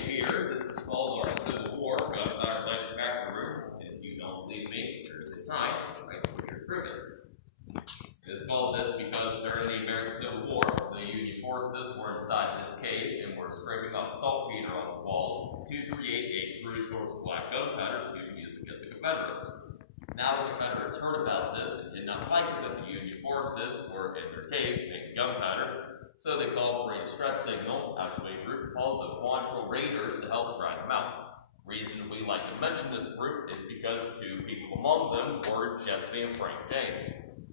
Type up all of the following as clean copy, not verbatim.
cave here. This is called our Civil War gunpowder site factory room. If you don't believe me, there's a sign right here to prove it. It is called this because during the American Civil War, the Union forces were inside this cave and were scraping off saltpeter on the walls to create a crude source of black gunpowder to be used against the Confederates. Now the Confederates heard about this and did not like it that the Union forces were in their cave making gunpowder, so they called for a distress signal out to a group called the Quantrill Raiders to help drive them out. Reason we like to mention this group is because two people among them were Jesse and Frank James.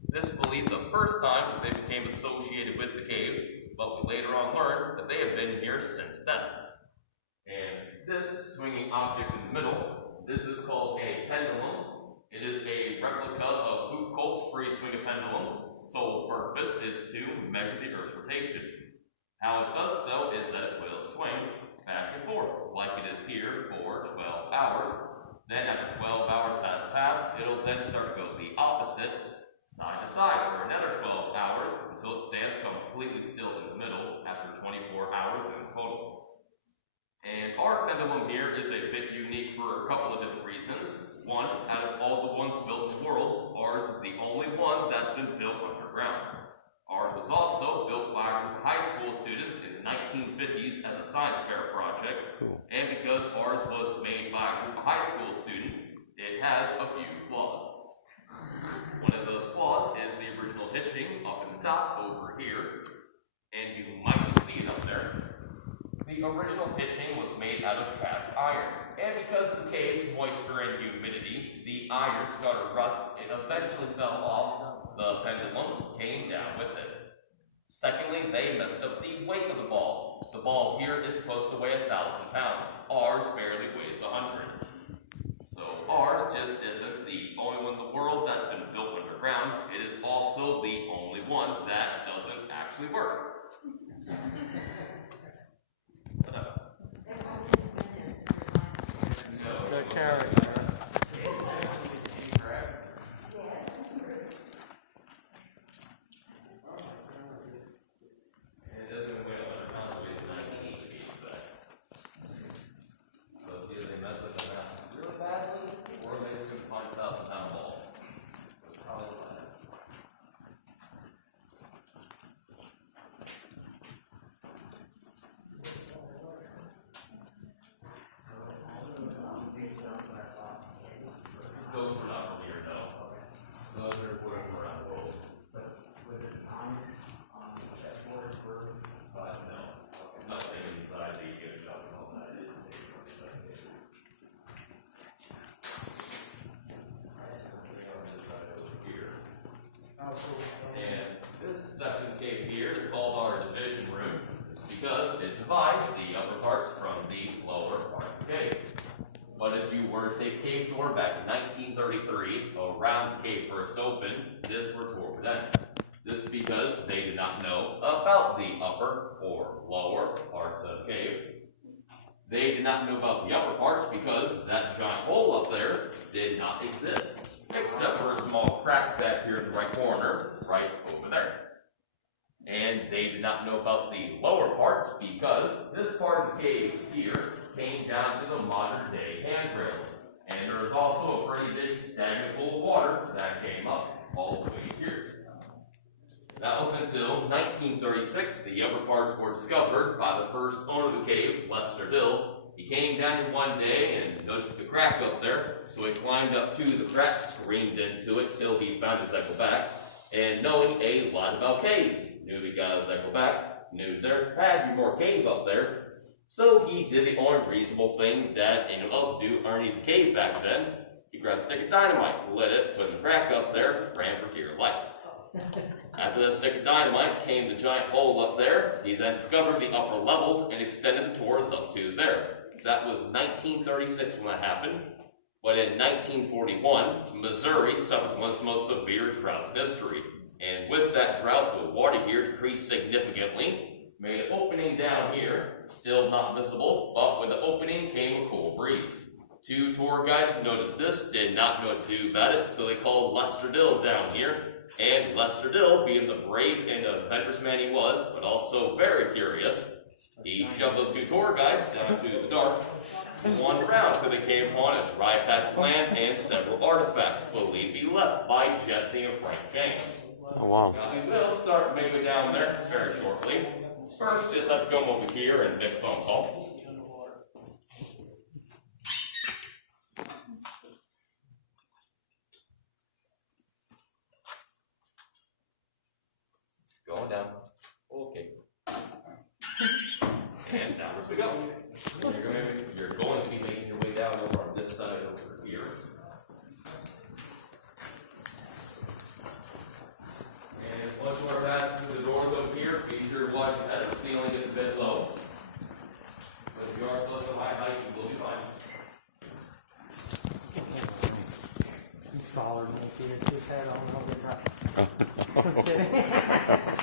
This is believed the first time that they became associated with the cave, but we later on learned that they have been here since then. And this swinging object in the middle, this is called a pendulum. It is a replica of Foucault's free swinging pendulum. Sole purpose is to measure the Earth's rotation. How it does so is that it will swing back and forth, like it is here for 12 hours. Then after 12 hours has passed, it'll then start to go the opposite, side to side, for another 12 hours, until it stands completely still in the middle after 24 hours in total. And our pendulum here is a bit unique for a couple of different reasons. One, out of all the ones built in the world, ours is the only one that's been built underground. Ours was also built by a group of high school students in the 1950s as a science fair project. Cool. And because ours was made by a group of high school students, it has a few flaws. One of those flaws is the original hitching up in the top over here, and you might see it up there. The original hitching was made out of cast iron, and because of the cave's moisture and humidity, the iron started to rust. It eventually fell off. The pendulum came down with it. Secondly, they messed up the weight of the ball. The ball here is supposed to weigh 1,000 pounds. Ours barely weighs 100. So ours just isn't the only one in the world that's been built underground. It is also the only one that doesn't actually work. Good character. And this section of the cave here is called our division room because it divides the upper parts from the lower parts of the cave. But if you were to take a cave tour back in 1933, around the cave first opened, this were tour would end. This is because they did not know about the upper or lower parts of the cave. They did not know about the upper parts because that giant hole up there did not exist, except for a small crack back here in the right corner, right over there. And they did not know about the lower parts because this part of the cave here came down to the modern day handrails. And there was also a pretty big stagnant pool of water that came up all the way here. That was until 1936, the upper parts were discovered by the first owner of the cave, Lester Dill. He came down here one day and noticed the crack up there, so he climbed up to the crack, screamed into it till he found his echo back. And knowing a lot about caves, knew he got his echo back, knew there had to be more cave up there, so he did the only reasonable thing that anyone else do underneath the cave back then. He grabbed a stick of dynamite, lit it, put the crack up there, ran for dear life. After that stick of dynamite came the giant hole up there. He then discovered the upper levels and extended the tours up to there. That was 1936 when that happened. But in 1941, Missouri suffered one of the most severe droughts in history. And with that drought, the water here decreased significantly, made an opening down here, still not visible, but with the opening came a cool breeze. Two tour guides noticed this, did not know what to do about it, so they called Lester Dill down here. And Lester Dill, being the brave and adventurous man he was, but also very curious, He shoved those 2 tour guides down to the dark and wandered around till they came upon a dry patch of land and several artifacts believed to be left by Jesse and Frank James. Oh, wow. Now we will start maybe down there very shortly. First, just have to come over here and make a phone call. Going down. Okay. And down as we go. You're going to be making your way down over on this side over here. And once you are passing through the doors over here, be sure to watch as the ceiling is a bit low. But if you are close to high height, you will be fine. He's taller than me, see his head on over the top. Just kidding.